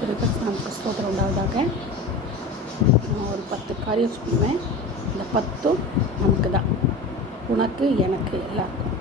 கர்த்தருக்கு நமக்கு ஸ்தோத்திரம் உண்டாவதாக. நான் ஒரு 10 காரியம் சொல்லுவேன். இந்த 10ம் நமக்கு தான், உனக்கு எனக்கு எல்லாருக்கும்.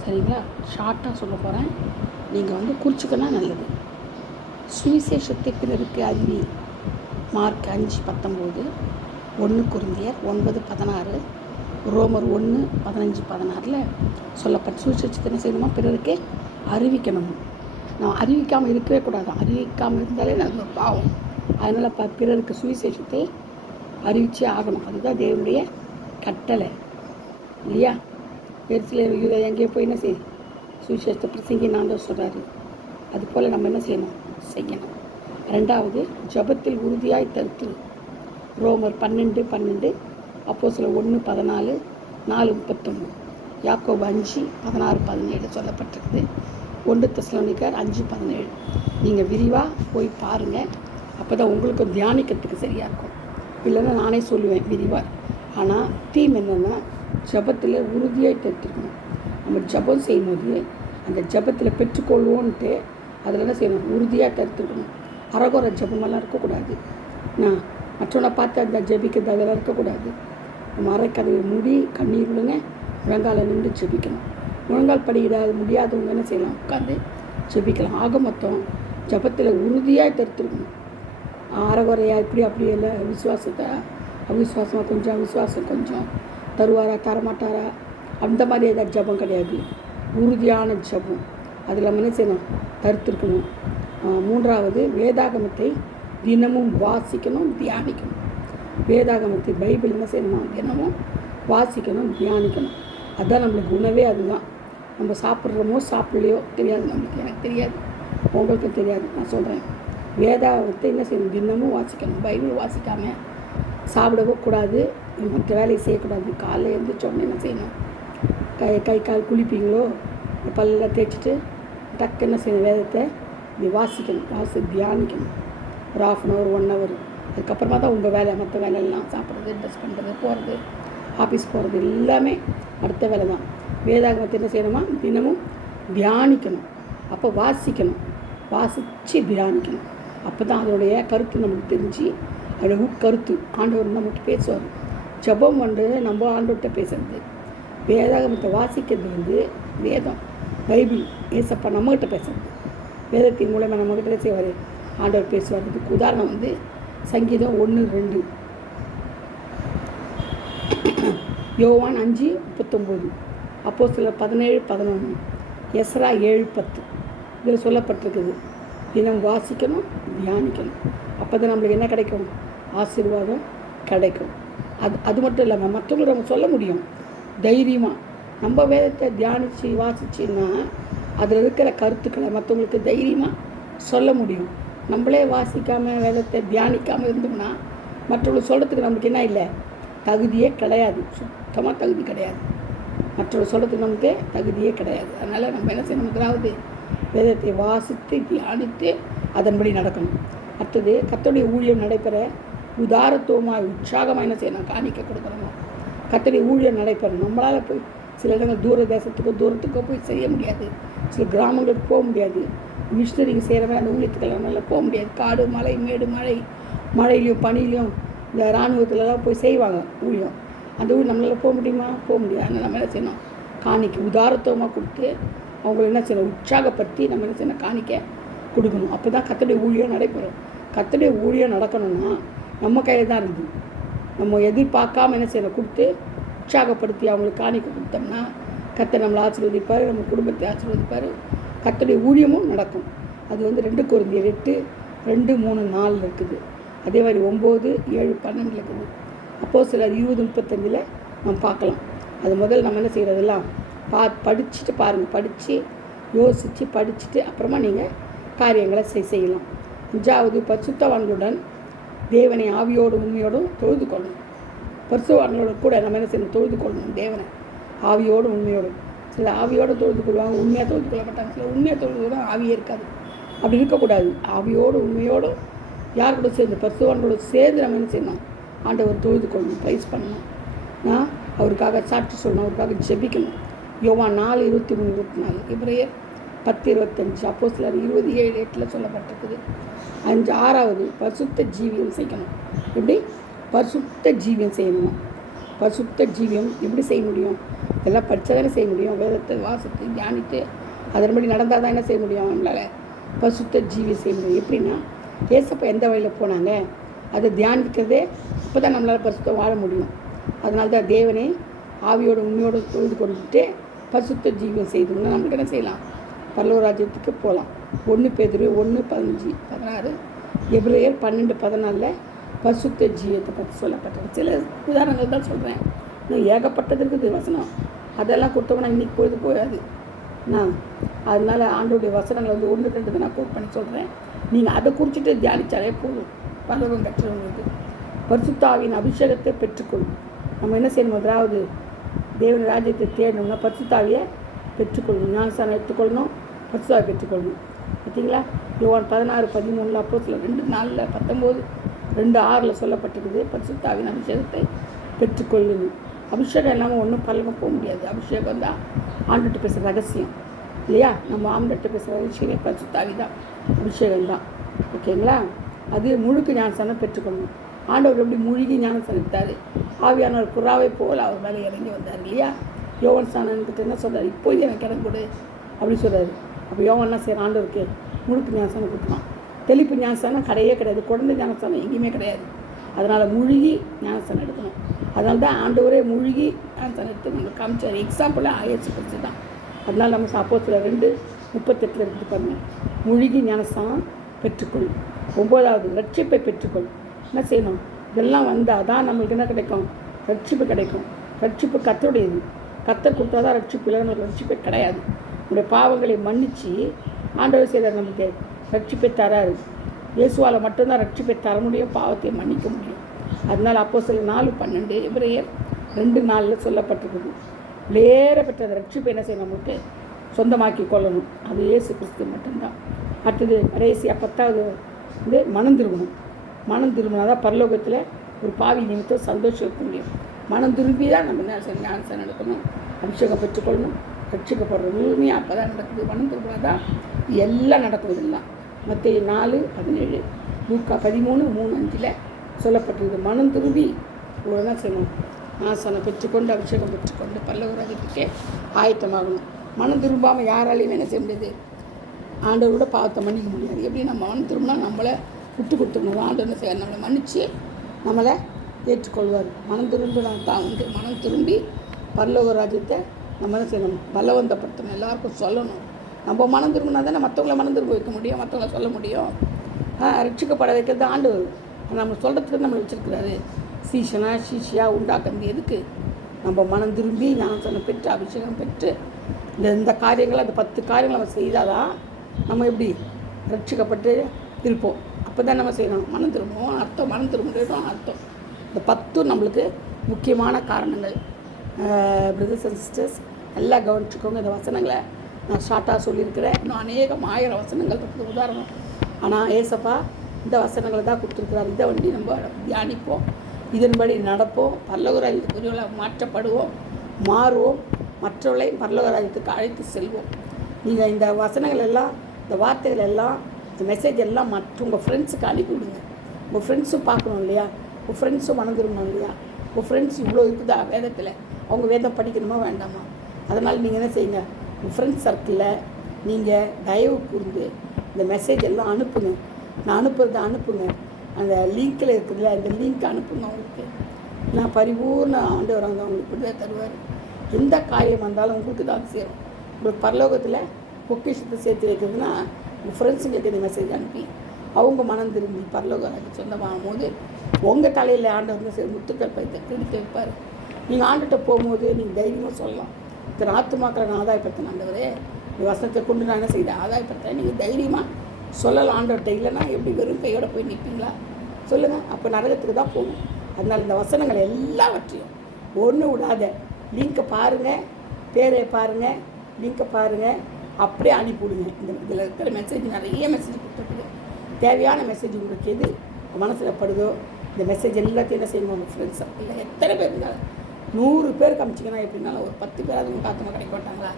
சரிங்களா? ஷார்ட்டாக சொல்ல போகிறேன். நீங்கள் குறிச்சிக்கன்னா நல்லது. சுவிசேஷத்தை பிறருக்கு அறிவி. மார்க் 5:19, 1 கொரிந்தியர் 9:16, ரோமர் 1:15-16 சொல்லப்பட்ட சுவிசேஷத்தை என்ன செய்யணுமா? பிறருக்கு அறிவிக்கணும். நான் அறிவிக்காமல் இருக்கவே கூடாது. அறிவிக்காமல் இருந்தாலே அது ஒரு பாவம். அதனால் பிறருக்கு சுவிசேஷத்தை அறிவிச்சே ஆகணும். அதுதான் தேவனுடைய கட்டளை இல்லையா? எரிசில எங்கேயோ போய் என்ன செய்ய சுவிசேஷத்தை பிரசங்கி நான் தான் சொல்கிறாரு. அதுபோல் நம்ம என்ன செய்யணும்? செய்யணும். 2வது, ஜபத்தில் உறுதியாய் தருத்து. ரோமர் 12:12, அப்போஸ்தலர் 1:14, 4:31, யாக்கோபு 5:16-17 சொல்லப்பட்டிருக்குது. 1 தெசலோனிக்கர் 5:17. நீங்கள் விரிவாக போய் பாருங்கள். அப்போ தான் உங்களுக்கு தியானிக்கிறதுக்கு சரியாக இருக்கும். இல்லைன்னா நானே சொல்லுவேன் விரிவாக. ஆனால் தீம் என்னென்னா, ஜபத்தில் உறுதியாக தடுத்துருக்கணும். நம்ம ஜபம் செய்யும்போது அந்த ஜபத்தில் பெற்றுக்கொள்வோன்ட்டு அதில் என்ன செய்யணும்? உறுதியாக தடுத்துருக்கணும். அரகுற ஜபமெல்லாம் இருக்கக்கூடாது. நான் மற்றவனை பார்த்து அந்த ஜபிக்கிறது அதெல்லாம் இருக்கக்கூடாது. நம்ம அரைக்கதவை மூடி கண்ணீர் விடுங்க, முழங்கால நின்று ஜபிக்கணும். முழங்கால் படிக்கிறாது முடியாதவங்க என்ன செய்யலாம்? உட்காந்து ஜபிக்கலாம். ஆக மொத்தம் ஜபத்தில் உறுதியாக தடுத்துருக்கணும். அறகுறையாக இப்படி அப்படி இல்லை. விசுவாசத்தை அவிசுவாசமாக கொஞ்சம், அவிசுவாசம் கொஞ்சம், தருவாரா தரமாட்டாரா அந்த மாதிரி ஏதாவது ஜபம் கிடையாது. உறுதியான ஜபம் அதில் நம்ம என்ன செய்யணும்? தடுத்துருக்கணும். 3வது, வேதாகமத்தை தினமும் வாசிக்கணும், தியானிக்கணும். வேதாகமத்தை பைபிள் என்ன செய்யணும்? தினமும் வாசிக்கணும், தியானிக்கணும். அதுதான் நம்மளுக்கு உணவே. அதுதான் நம்ம சாப்பிட்றோமோ சாப்பிட்லையோ தெரியாது நம்மளுக்கு. எனக்கு தெரியாது, உங்களுக்கும் தெரியாது. நான் சொல்கிறேன், வேதாகமத்தை என்ன செய்யணும்? தினமும் வாசிக்கணும். பைபிள் வாசிக்காமல் சாப்பிடவோ கூடாது, மற்ற வேலையை செய்யக்கூடாது. காலையில் எழுந்திரிச்சோடனே என்ன செய்யணும்? கை கால் குளிப்பீங்களோ, பல்லெல்லாம் தேய்ச்சிட்டு டக்கு என்ன செய்யணும்? வேதத்தை இது வாசிக்கணும், தியானிக்கணும். ஒரு 1/2 1 hour. அதுக்கப்புறமா தான் உங்கள் வேலை, மற்ற வேலையெல்லாம் சாப்பிட்றது, ட்ரெஸ் பண்ணுறது, போகிறது, ஆஃபீஸ் போகிறது எல்லாமே அடுத்த வேலை தான். வேதாகமத்தை என்ன செய்யணுமா? தினமும் தியானிக்கணும். அப்போ வாசிக்கணும், வாசித்து தியானிக்கணும். அப்போ தான் அதோடைய கருத்து நமக்கு தெரிஞ்சு, அதோட உட்கருத்து ஆண்டவர் நமக்கு பேசுவார். ஜபம் நம்ம ஆண்டவர்கிட்ட பேசுறது. வேதாகமத்தை வாசிக்கிறது வேதம், பைபிள், ஏசப்பா நம்மகிட்ட பேசுறது. வேதத்தின் மூலமாக நம்மகிட்ட செய்வார், ஆண்டவர் பேசுவார். இதுக்கு உதாரணம் சங்கீதம் 1:2, யோவான் 5:39, அப்போஸ்தலர் 17:11, எஸ்ரா 7:10 இதில் சொல்லப்பட்டிருக்குது. தினம் வாசிக்கணும், தியானிக்கணும். அப்போ தான் நம்மளுக்கு என்ன கிடைக்கும்? ஆசீர்வாதம் கிடைக்கும். அது மட்டும் இல்லாமல் மற்றவங்களுக்கு நம்ம சொல்ல முடியும் தைரியமாக. நம்ம வேதத்தை தியானித்து வாசிச்சுன்னா அதில் இருக்கிற கருத்துக்களை மற்றவங்களுக்கு தைரியமாக சொல்ல முடியும். நம்மளே வாசிக்காமல் வேதத்தை தியானிக்காமல் இருந்தோம்னா மற்றவங்களுக்கு சொல்கிறதுக்கு நம்மளுக்கு என்ன இல்லை? தகுதியே கிடையாது. சுத்தமாக தகுதி கிடையாது. மற்றவர்கள் சொல்கிறதுக்கு நமக்கு தகுதியே கிடையாது. அதனால் நம்ம என்ன செய்யணும்? முதலாவது வேதத்தை வாசித்து தியானித்து அதன்படி நடக்கணும். அடுத்தது, கர்த்தருடைய ஊழியம் நடைபெற உதாரத்துவமாக உற்சாகமாக என்ன செய்யணும்? காணிக்க கொடுக்கணும். கர்த்தருடைய ஊழியம் நடைபெறணும். நம்மளால் போய் சில இடங்கள் தூர தேசத்துக்கோ தூரத்துக்கோ போய் செய்ய முடியாது. சில கிராமங்களுக்கு போக முடியாது. மிஷினரிங்க செய்கிறவங்க அந்த ஊழியத்துக்கெல்லாம் நல்லா போக முடியாது. காடு, மலை, மேடு, மழையிலையும் பனிலையும் இந்த இராணுவத்துலலாம் போய் செய்வாங்க ஊழியம். அந்த ஊழியம் நம்மளால் போக முடியுமா? போக முடியாது. அதனால் நம்ம என்ன செய்யணும்? காணிக்க உதாரத்துவமாக கொடுத்து அவங்கள என்ன செய்யணும்? உற்சாகப்படுத்தி நம்ம என்ன செய்யணும்? காணிக்க கொடுக்கணும். அப்போ தான் கர்த்தருடைய ஊழியம் நடைபெறும். கர்த்தருடைய ஊழியம் நடக்கணும்னா நம்ம கையில் தான் இருக்குது. நம்ம எதிர்பார்க்காம என்ன செய்யணும்? கொடுத்து உற்சாகப்படுத்தி அவங்களுக்கு காணிக்க கொடுத்தோம்னா கர்த்தர் நம்மளை ஆசீர்வதிப்பார், நம்ம குடும்பத்தை ஆசீர்வதிப்பார், கர்த்தருடைய ஊழியமும் நடக்கும். அது 2 கொரிந்தியர் 8:2, 3, 4 இருக்குது. அதே மாதிரி 9, 7, 12 இருக்குது. அப்போஸ்தலர் 20:35 நம்ம பார்க்கலாம். அது முதல்ல நம்ம என்ன செய்கிறதெல்லாம் படிச்சுட்டு பாருங்கள். படித்து யோசித்து படிச்சுட்டு அப்புறமா நீங்கள் காரியங்களை செய்யலாம். 5வது, பரிசுத்தவான்களுடன் தேவனை ஆவியோடும் உண்மையோடும் தொழுது கொள்ளணும். பரிசுத்தவான்களோட கூட நம்ம என்ன செய்யணும்? தொழுது கொள்ளணும் தேவனை ஆவியோடும் உண்மையோடும். சில ஆவியோடு தொழுது கொள்வாங்க, உண்மையாக தொழுது கொள்ள மாட்டாங்க. சில உண்மையாக தொழுது தான் ஆவியே இருக்காது. அப்படி இருக்கக்கூடாது. ஆவியோடு உண்மையோடும் யார் கூட சேர்ந்து? பரிசுத்தவான்களோட சேர்ந்து நம்ம என்ன செய்யணும்? ஆண்டவர் தொழுது கொள்ளணும், ப்ரைஸ் பண்ணணும். அவருக்காக சாட்சி சொல்லணும், அவருக்காக ஜெபிக்கணும். யோவான் 4:23-24, எபிரேயர் 10:25, அப்போஸ்தலர் 27:8 சொல்லப்பட்டிருக்குது. 6வது பரிசுத்த ஜீவியம் செய்யணும். எப்படி பரிசுத்த ஜீவியம் செய்யணும்? பரிசுத்த ஜீவியம் எப்படி செய்ய முடியும்? எல்லாம் படித்தா தானே செய்ய முடியும். வேதத்தை வாசித்து தியானித்து அதன்படி நடந்தால் தான் என்ன செய்ய முடியும்? நம்மளால் பரிசுத்த ஜீவியம் செய்ய முடியும். எப்படின்னா ஏசப்பா எந்த வழியில் போனாங்க அதை தியானிக்கிறதே அப்போ தான் நம்மளால் பரிசுத்தம் வாழ முடியும். அதனால தான் தேவனை ஆவியோட உண்மையோடு தொழுது கொண்டுட்டு பரிசுத்த ஜீவியம் செய்தோம்னா நம்மளுக்கு என்ன செய்யலாம்? பரலோக ராஜ்யத்துக்கு போகலாம். 1 பேதுரு 1:15-16, எபிரேயர் 12:14 பரிசுத்த ஜீவியத்தை பற்றி சொல்லப்பட்டது. சில உதாரணங்கள் தான் சொல்கிறேன். இன்னும் ஏகப்பட்டது இருக்குது வசனம். அதெல்லாம் கொடுத்தோம்னா இன்றைக்கி பொழுது போயாது. அதனால் ஆண்டோடைய வசனங்களை 1-2 நான் கோட் பண்ணி சொல்கிறேன். நீங்கள் அதை குறிச்சிட்டு தியானித்தாலே போதும். பரலோகம் பெற்றவங்களுக்கு பரிசுத்த ஆவியின் அபிஷேகத்தை பெற்றுக்கொள்ளும். நம்ம என்ன செய்யணும்? முதலாவது தேவன் ராஜ்யத்தை தேடணும்னா பரிசுத்த ஆவியை பெற்றுக்கொள்ளணும். ஞானஸ்நானம் எடுத்துக்கொள்ளணும், பரிசுத்த ஆவியை பெற்றுக்கொள்ளணும். பார்த்தீங்களா? யோவான் 16:13 அப்போஸ்தலர் 2:4-19 2:6 சொல்லப்பட்டிருக்குது. பரிசுத்த ஆவியின் அபிஷேகத்தை பெற்றுக்கொள்ளணும். அபிஷேகம் இல்லாமல் ஒன்றும் பரலோகம் போக முடியாது. அபிஷேகம் தான் ஆண்டுகிட்ட பேசுகிற ரகசியம் இல்லையா? நம்ம ஆண்டுகிட்ட பேசுகிற ரகசியமே பரிசுத்த ஆவி தான், அபிஷேகம் தான். ஓகேங்களா? அது முழுக்க ஞானஸ்நானம் பெற்றுக்கொள்ளணும். ஆண்டவர் எப்படி மூழ்கி ஞானஸ்நானம் எடுத்தார்? ஆவியானவர் புறாவை போல் அவர் மேலே இறங்கி வந்தார் இல்லையா? யோவான் ஸ்நானன்கிட்ட என்ன சொல்கிறார்? இப்போது எனக்கு இடம் கொடு அப்படி சொல்கிறாரு. அப்போ யோவான் என்ன செய்கிற? ஆண்டவருக்கு முழுக்க ஞானஸ்நானம் கொடுக்கலாம். தெளிப்பு ஞானஸ்நானம் கிடையாது. குழந்தை ஞானஸ்நானம் எங்கேயுமே கிடையாது. அதனால் மூழ்கி ஞானஸ்நானம் எடுக்கணும். அதனால தான் ஆண்டவரே மூழ்கி ஞானஸ்நானம் எடுத்து நம்மளுக்கு காமிச்சார். எக்ஸாம்பிளாக ஆயிடுச்சு படிச்சு தான். அதனால் நம்ம அப்போஸ்தலர் 2:38 எடுத்து பாருங்கள். மூழ்கி ஞானஸ்நானம் பெற்றுக்கொள். 9வது ரட்சிப்பை பெற்றுக்கொள். என்ன செய்யணும்? இதெல்லாம் வந்தால் தான் நம்மளுக்கு என்ன கிடைக்கும்? ரட்சிப்பு கிடைக்கும். ரட்சிப்பு கர்த்தருடையது. கர்த்தர் கொடுத்தா தான் ரட்சிப்பு, இல்லை நம்மளுக்கு ரட்சிப்பே கிடையாது. நம்முடைய பாவங்களை மன்னித்து ஆண்டவர் செய்தார், நமக்கு ரட்சிப்பை தராரு. இயேசுவால் மட்டும்தான் ரட்சிப்பை தர முடியும், பாவத்தை மன்னிக்க முடியும். அதனால் அப்போஸ்தலர் 4:12 எபிரேயர் 2:4 சொல்லப்பட்டிருக்குது. வேற பெற்ற ரட்சிப்பை என்ன செய்யணும்? நமக்கு சொந்தமாக்கி கொள்ளணும். அது இயேசு கிறிஸ்து மட்டும்தான். அடுத்தது கடைசியாக 10வது மனம் திரும்பணும். மனம் திரும்பினா தான் பரலோகத்தில் ஒரு பாவி நிமித்தம் சந்தோஷம் இருக்க முடியும். மனம் திரும்பி தான் நம்ம ஞானஸ்நானம் எடுக்கணும், அபிஷேகம் பெற்றுக்கொள்ளணும், ரட்சிக்கப்படுற முழுமையாக அப்போ தான் நடக்குது. மனம் திரும்பினா தான் எல்லாம் நடக்கும். இதெல்லாம் மத்தேயு 4:17 லூக்கா 13:3-5 சொல்லப்பட்டிருக்கு. மனம் திரும்பி என்ன செய்யணும்? ஞானஸ்நானம் பெற்றுக்கொண்டு அபிஷேகம் பெற்றுக்கொண்டு பரலோக ராஜ்யத்துக்கே ஆயத்தமாகணும். மனம் திரும்பாமல் யாராலையும் என்ன செய்ய முடியாது? ஆண்டவரோட பாவத்தை மன்னிக்க முடியாது. எப்படி நம்ம மனம் திரும்பினா நம்மளை விட்டு கொடுத்துக்கணும். ஆண்டவர் என்ன செய்வார்? நம்மளை மன்னித்து நம்மளை ஏற்றுக்கொள்வார். மனம் திரும்பினா தான் மனம் திரும்பி பரலோக ராஜ்யத்தை நம்ம என்ன செய்யணும்? பலவந்தப்படுத்தணும், எல்லாருக்கும் சொல்லணும். நம்ம மனம் திரும்பினா தானே மற்றவங்கள மனம் திரும்ப வைக்க முடியும், மற்றவங்கள சொல்ல முடியும். ரட்சிக்கப்பட வைக்கிறது ஆண்டவர். நம்ம சொல்கிறதுக்கு நம்மளை வச்சுருக்கிறாரு. சீஷியா உண்டாக்குறது எதுக்கு? நம்ம மனம் திரும்பி ஞானஸ்நானம் பெற்று அபிஷேகம் பெற்று இந்த காரியங்களை, அந்த 10 காரியங்களை நம்ம செய்தால் தான் நம்ம எப்படி ரட்சிக்கப்பட்டு இருப்போம். அப்போ தான் நம்ம செய்யணும், மனம் திரும்புவோம் அர்த்தம். மனம் திரும்புகிறோம் அர்த்தம். இந்த 10 நம்மளுக்கு முக்கியமான காரணங்கள். பிரதர்ஸ் அண்ட் சிஸ்டர்ஸ் எல்லாம் கவனிச்சுக்கோங்க. இந்த வசனங்களை நான் ஷார்ட்டாக சொல்லியிருக்கிறேன். இன்னும் அநேகம் 1000 வசனங்கள் இருக்குது உதாரணம். ஆனால் ஏசப்பா இந்த வசனங்களை தான் கொடுத்துருக்குறாரு. இதை வண்டி நம்ம தியானிப்போம், இதன்படி நடப்போம், பரலோக ராஜ்யத்துக்குரியவர்கள மாற்றப்படுவோம், மாறுவோம், மற்றவர்களை பரலோக ராஜ்யத்துக்கு அழைத்து செல்வோம். நீங்கள் இந்த வசனங்கள் எல்லாம், இந்த வார்த்தைகள் எல்லாம், இந்த மெசேஜ் எல்லாம் உங்கள் ஃப்ரெண்ட்ஸுக்கு அனுப்பிவிடுங்க. உங்கள் ஃப்ரெண்ட்ஸும் பார்க்கணும் இல்லையா? உங்கள் ஃப்ரெண்ட்ஸும் மணந்துருக்கணும் இல்லையா? உங்கள் ஃப்ரெண்ட்ஸ் இவ்வளோ இருக்குதா வேதத்தில், அவங்க வேதம் படிக்கணுமா வேண்டாமா? அதனால் நீங்கள் என்ன செய்யுங்க? உங்கள் ஃப்ரெண்ட்ஸ் சர்க்கிளில் நீங்கள் தயவு கூர்ந்து இந்த மெசேஜ் எல்லாம் அனுப்புங்க. நான் அனுப்புகிறத அனுப்புங்க. அந்த லிங்க்கில் இருக்குதுல்ல, அந்த லிங்க் அனுப்புங்க. அவங்களுக்கு நான் பரிபூர்ண ஆண்டவர் வந்து அவங்களுக்கு விடுதலை தருவார். எந்த காரியம் வந்தாலும் உங்களுக்கு தான் சேரும். உங்களுக்கு பரலோகத்தில் பொக்கிஷத்தை சேர்த்து வைக்கிறதுனா உங்கள் ஃப்ரெண்ட்ஸுங்களுக்கு இந்த மெசேஜ் அனுப்பி அவங்க மனம் திரும்பி பரலோகராஜ்யம் சொந்தமாகும் போது உங்கள் தலையில் ஆண்டவர் வந்து முத்துக்கள் பைத்தை பிடித்து வைப்பார். நீங்கள் ஆண்டுகிட்ட போகும்போது நீங்கள் தைரியமாக சொல்லலாம், இத்தனை ஆத்துமாக்களை நான் ஆதாயப்படுத்தின ஆண்டவரே, இந்த வசனத்தை கொண்டு நான் என்ன செய்தேன் ஆதாயப்படுத்துகிறேன். நீங்கள் தைரியமாக சொல்லலாம் ஆண்டவர்கிட்ட. இல்லைன்னா எப்படி வெறும் கையோடு போய் நிற்பீங்களா? சொல்லுங்கள். அப்போ நரகத்துக்கு தான் போகணும். அதனால் இந்த வசனங்கள் எல்லாவற்றையும் ஒன்று விடாத லிங்க்கை பாருங்கள், பேரை பாருங்கள், லிங்க்கை பாருங்கள், அப்படியே அனுப்பிவிடுங்க. இதில் இருக்கிற மெசேஜ் நிறைய மெசேஜ் கொடுத்துருக்குது. தேவையான மெசேஜ் உங்களுக்கு எது மனசில் படுதோ இந்த மெசேஜ் எல்லாத்தையும் என்ன செய்யணும்? உங்கள் ஃப்ரெண்ட்ஸ் இல்லை எத்தனை பேர் இருந்தாலும் 100 பேர் காமிச்சிங்கன்னா எப்படின்னாலும் ஒரு 10 பேர் அதுவும் காத்தமாக கிடைக்க மாட்டாங்களா?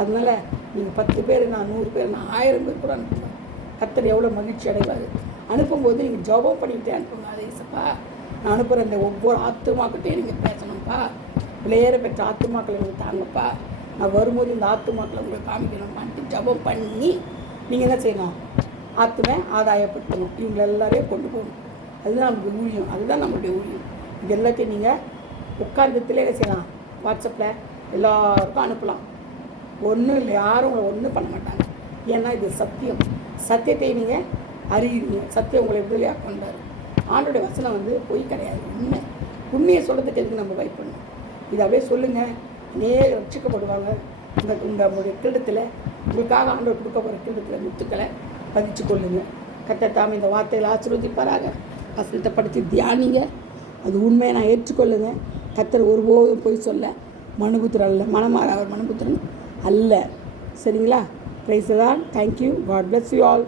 அதனால் நீங்கள் 10 பேர், நான் 100 பேர், நான் 1000 பேர் கூட அனுப்புவேன். கர்த்தர் எவ்வளோ மகிழ்ச்சி அடைவார். அனுப்பும்போது நீங்கள் ஜெபம் பண்ணிக்கிட்டே அனுப்புங்க. அதை ஏசப்பா நான் அனுப்புகிற இந்த ஒவ்வொரு ஆத்துமாக்கிட்டே நீங்கள் பேசணும்ப்பா. விலையேற பெற்ற ஆத்துமாக்களை உங்களுக்கு தாங்கப்பா. நான் வரும்போது இந்த ஆத்துமாக்களை உங்களுக்கு காமிக்கணும்ப்பான்ட்டு ஜெபம் பண்ணி நீங்கள் என்ன செய்யணும்? ஆத்துமே ஆதாயப்படுத்தணும். இவங்க எல்லாரையும் கொண்டு போகணும். அதுதான் நமக்கு ஊழியம். அதுதான் நம்மளுடைய ஊழியம். இது எல்லாத்தையும் நீங்கள் உட்கார்ந்ததுல என்ன செய்யலாம்? வாட்ஸ்அப்பில் எல்லாருக்கும் அனுப்பலாம். ஒன்றும் இல்லை, யாரும் உங்களை ஒன்றும் பண்ண மாட்டாங்க. ஏன்னா இது சத்தியம். சத்தியத்தை நீங்கள் அறியுறீங்க. சத்தியம் உங்களை விடுதலையாக கொண்டாரு. ஆண்டோடைய வசனம் வந்து பொய் கிடையாது, உண்மை. உண்மையை சொல்கிறதுக்கு எதுக்கு நம்ம பயப்படணும்? இதை அப்படியே சொல்லுங்கள். ரட்சிக்கப்படுவாங்க. உங்களுடைய கிரீடத்தில் உங்களுக்காக ஆண்டவர் கொடுக்க போகிற கிரீடத்தில் முத்துக்களை பதிச்சு கொள்ளுங்கள். கர்த்தர் இந்த வார்த்தைகளை ஆசீர்வதிப்பாராக. வசனத்தை படித்து தியானிங்க. அது உண்மையை நான் ஏற்றுக்கொள்ளுங்க. கர்த்தர் ஒருபோதும் போய் சொல்ல மனுபுத்திரன் அல்ல, மனமாற அவர் மனுபுத்திரன் அல்ல. சரிங்களா? Praise the lord. Thank you. God bless you all.